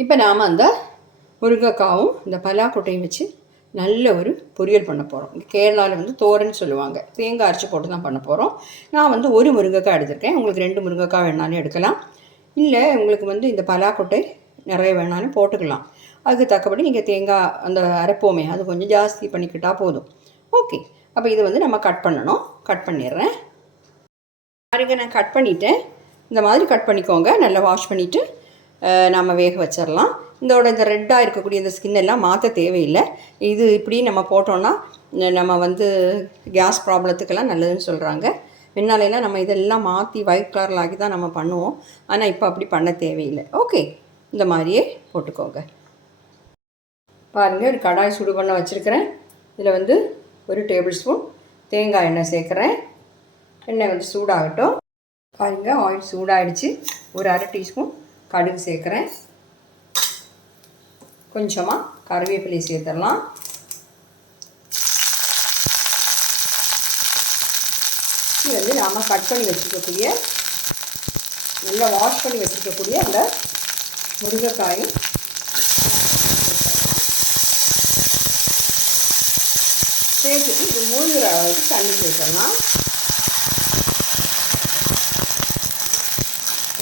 இப்போ நாம் அந்த முருங்கைக்காவும் இந்த பலாக்கொட்டையும் வச்சு நல்ல ஒரு பொரியல் பண்ண போகிறோம் கேரளாவில் வந்து தோரன்னு சொல்லுவாங்க. தேங்காய் அரைச்சி போட்டு தான் பண்ண போகிறோம் நான் வந்து ஒரு முருங்கைக்காய் எடுத்திருக்கேன். உங்களுக்கு ரெண்டு முருங்கைக்காய் வேணாலும் எடுக்கலாம். இல்லை உங்களுக்கு வந்து இந்த பலாக்கொட்டை நிறைய வேணாலும் போட்டுக்கலாம். அதுக்கு தக்கபடி நீங்கள் தேங்காய் அந்த அரைப்போமே அது கொஞ்சம் ஜாஸ்தி பண்ணிக்கிட்டால் போதும். ஓகே. அப்போ இது வந்து நம்ம கட் பண்ணணும். கட் பண்ணிடுறேன். பாருங்க நான் கட் பண்ணிவிட்டேன் இந்த மாதிரி கட் பண்ணிக்கோங்க. நல்லா வாஷ் பண்ணிவிட்டு நம்ம வேக வச்சிடலாம் இதோட இந்த ரெட்டாக இருக்கக்கூடிய இந்த ஸ்கின் எல்லாம் மாற்ற தேவையில்லை. இது இப்படி நம்ம போட்டோன்னா நம்ம வந்து கேஸ் ப்ராப்ளத்துக்கெல்லாம் நல்லதுன்னு சொல்கிறாங்க முன்னாலையெல்லாம் நம்ம இதெல்லாம் மாற்றி ஒயிட் கலரில் ஆக்கி தான் நம்ம பண்ணுவோம். ஆனால் இப்போ அப்படி பண்ண தேவையில்லை. ஓகே இந்த மாதிரியே போட்டுக்கோங்க. பாருங்கள் ஒரு கடாய் சூடு பண்ண வச்சுருக்கிறேன். இதில் வந்து ஒரு டேபிள் ஸ்பூன் தேங்காய் எண்ணெய் சேர்க்குறேன். எண்ணெய் வந்து சூடாகட்டும். பாருங்கள் ஆயில் சூடாகிடுச்சு ஒரு அரை டீஸ்பூன் கடுகு சேர்க்குறேன். கொஞ்சமாக கருவேப்பிலை சேர்த்துடலாம். இது வந்து நாம் கட் பண்ணி வச்சுருக்கக்கூடிய நல்லா வாஷ் பண்ணி வச்சுருக்கக்கூடிய அந்த முருங்கைக்காயும் சேர்த்துட்டு இது மூழ்கிற அளவுக்கு தண்ணி சேர்த்துடலாம்.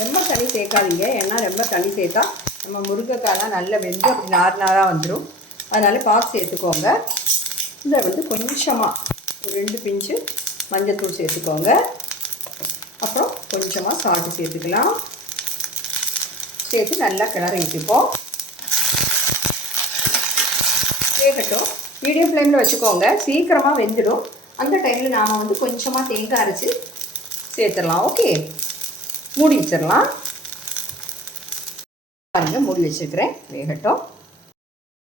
ரொம்ப தண்ணி சேர்க்காதீங்க. ஏன்னா ரொம்ப தண்ணி சேர்த்தா நம்ம முருங்கைக்காய்லாம் நல்லா வெந்து அப்படி நார் நாராக வந்துடும் அதனால் பார்த்து சேர்த்துக்கோங்க. இதில் வந்து கொஞ்சமாக ஒரு ரெண்டு பிஞ்சு மஞ்சள்தூள் சேர்த்துக்கோங்க. அப்புறம் கொஞ்சமாக சால்ட்டு சேர்த்துக்கலாம். சேர்த்து நல்லா கிளறி விட்டுப்போம். வேகட்டும். மீடியம் ஃப்ளேமில் வச்சுக்கோங்க. சீக்கிரமாக வெந்துடும். அந்த டைமில் நாம் வந்து கொஞ்சமாக தேங்காய் அரைச்சி சேர்த்துடலாம். ஓகே மூடி வச்சிடலாம். பாருங்கள் மூடி வச்சுருக்கிறேன். வேகட்டும்.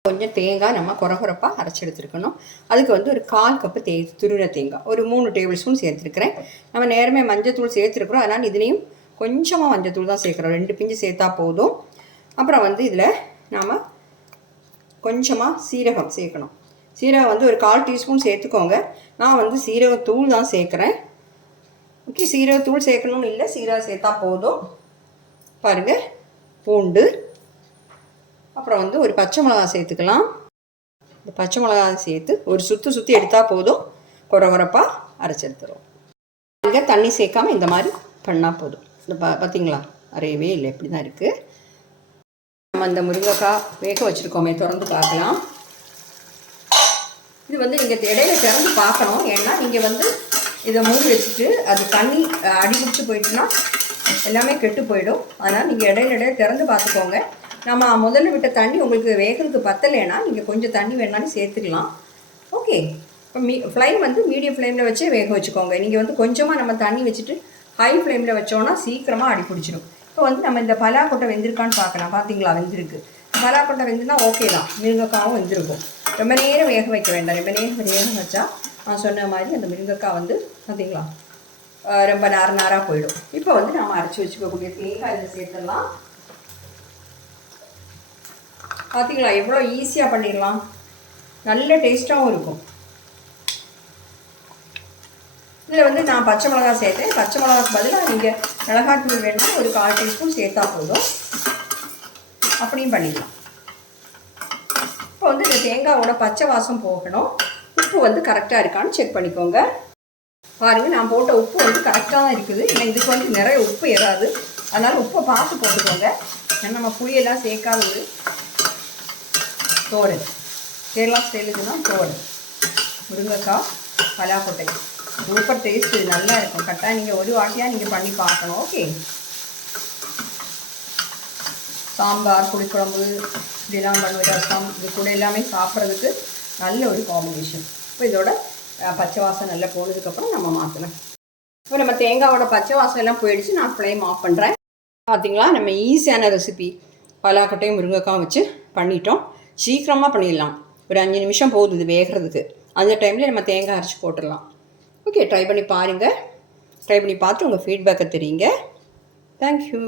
கொஞ்சம் தேங்காய் நம்ம குறகுறப்பாக அரைச்சி எடுத்துருக்கணும். அதுக்கு வந்து ஒரு கால் கப்பு தே துருவின தேங்காய். ஒரு மூணு டேபிள் ஸ்பூன் சேர்த்துருக்கிறேன். நம்ம நேரமே மஞ்சத்தூள் சேர்த்துருக்குறோம். அதனால் இதுலேயும் கொஞ்சமாக மஞ்சத்தூள் தான் சேர்க்குறோம். ரெண்டு பிஞ்சு சேர்த்தா போதும். அப்புறம் வந்து இதில் நாம் கொஞ்சமாக சீரகம் சேர்க்கணும். சீரகம் வந்து ஒரு கால் டீஸ்பூன் சேர்த்துக்கோங்க. நான் வந்து சீரகத்தூள் தான் சேர்க்குறேன். ஓகே சீரகத்தூள் சேர்க்கணும்னு இல்லை சீரகம் சேர்த்தா போதும். பாருங்கள் பூண்டு. அப்புறம் வந்து ஒரு பச்சை மிளகா சேர்த்துக்கலாம். இந்த பச்சை மிளகா சேர்த்து ஒரு சுற்று சுற்றி எடுத்தால் போதும். குறை குறைப்பாக அரைச்சி எடுத்துரும் பாருங்க தண்ணி சேர்க்காம இந்த மாதிரி பண்ணால் போதும். இந்த பா பார்த்தீங்களா அரையவே இல்லை இப்படி தான் இருக்குது நம்ம இந்த முருங்கைக்காய் வேக வச்சுருக்கோமே திறந்து பார்க்கலாம். இது வந்து நீங்கள் இடையில திறந்து பார்க்கணும். ஏன்னா நீங்கள் வந்து இதை மூடி வச்சுட்டு அது தண்ணி அஹ், அடி பிடிச்சி எல்லாமே கெட்டு போயிடும். அதனால் நீங்கள் இடையில இடையில திறந்து பார்த்துக்கோங்க. நம்ம முதல்ல விட்ட தண்ணி உங்களுக்கு வேகலுக்கு பத்தலைன்னா நீங்கள் கொஞ்சம் தண்ணி வேணாலும் சேர்த்துக்கலாம். ஓகே. இப்போ மீ ஃப்ளைம் வந்து மீடியம் ஃப்ளேமில் வச்சே வேக வச்சுக்கோங்க. நீங்கள் வந்து கொஞ்சமாக நம்ம தண்ணி வச்சுட்டு ஹை ஃப்ளேமில் வச்சோன்னா சீக்கிரமாக அடி பிடிச்சிடும். இப்போ வந்து நம்ம இந்த பலாக்கொட்டை வெந்திருக்கான்னு பார்க்கலாம். பார்த்தீங்களா? வெந்திருக்கு. பலாக்கொட்டை வெந்துனா ஓகே தான். மிருகக்காவும் வெந்திருக்கும். ரொம்ப நேரம் வேக வைக்க வேண்டாம். ரொம்ப நேரம் வேக வச்சா நான் சொன்ன மாதிரி அந்த முருங்கைக்காய் வந்து பார்த்தீங்களா? ரொம்ப நார நாராக போயிடும். இப்போ வந்து நம்ம அரைச்சி வச்சுக்கக்கூடிய தேங்காய் இதில் சேர்த்துடலாம். பார்த்தீங்களா? எவ்வளோ ஈஸியாக பண்ணிடலாம். நல்ல டேஸ்ட்டாகவும் இருக்கும். இதில் வந்து நான் பச்சை மிளகா சேர்த்தேன். பச்சை மிளகாக்கு பதிலாக நீங்கள் மிளகாத்தூள் வேணும்னா ஒரு கால் டீஸ்பூன் சேர்த்தா போதும். அப்படியும் பண்ணிக்கலாம். இப்போ வந்து இந்த தேங்காவோட பச்சை வாசம் போகணும். உப்பு வந்து கரெக்டாக இருக்கான்னு செக் பண்ணிக்கோங்க. பாருங்கள் நான் போட்ட உப்பு வந்து கரெக்டாக தான் இருக்குது. ஏன்னா இதுக்கு வந்து நிறைய உப்பு ஏறாது. அதனால் உப்பை பார்த்து போட்டுக்கோங்க. ஏன்னா நம்ம புளியெல்லாம் சேர்க்காத ஒரு தோடு. கேரளா ஸ்டைலுக்கு தான் தோரன் முருங்கைக்காய் பலாக்கொட்டை. சூப்பர் டேஸ்ட்டு நல்லா இருக்கும். கரெக்டாக நீங்கள் ஒரு வாட்டியாக நீங்கள் பண்ணி பார்க்கணும். ஓகே சாம்பார் புளிக்குழம்பு இதெல்லாம் பண்ணுவது ரசம் இது கூட எல்லாமே சாப்பிட்றதுக்கு நல்ல ஒரு காம்பினேஷன் இப்போ இதோட பச்சை வாசம் நல்லா போனதுக்கப்புறம் நம்ம மாற்றலாம் இப்போ நம்ம தேங்காவோட பச்சை வாசம் எல்லாம் போயிடுச்சு. நான் ஃப்ளேம் ஆஃப் பண்ணுறேன் பார்த்தீங்களா நம்ம ஈஸியான ரெசிபி பலாக்கொட்டையும் முருங்கைக்காயும் வச்சு பண்ணிட்டோம். சீக்கிரமாக பண்ணிடலாம். ஒரு அஞ்சு நிமிஷம் போகுது இது வேகிறதுக்கு. அந்த டைமில் நம்ம தேங்காய் அரைச்சி போட்டுடலாம். ஓகே ட்ரை பண்ணி பாருங்கள் ட்ரை பண்ணி பார்த்து உங்கள் ஃபீட்பேக்கை தெரியுங்க. தேங்க்யூ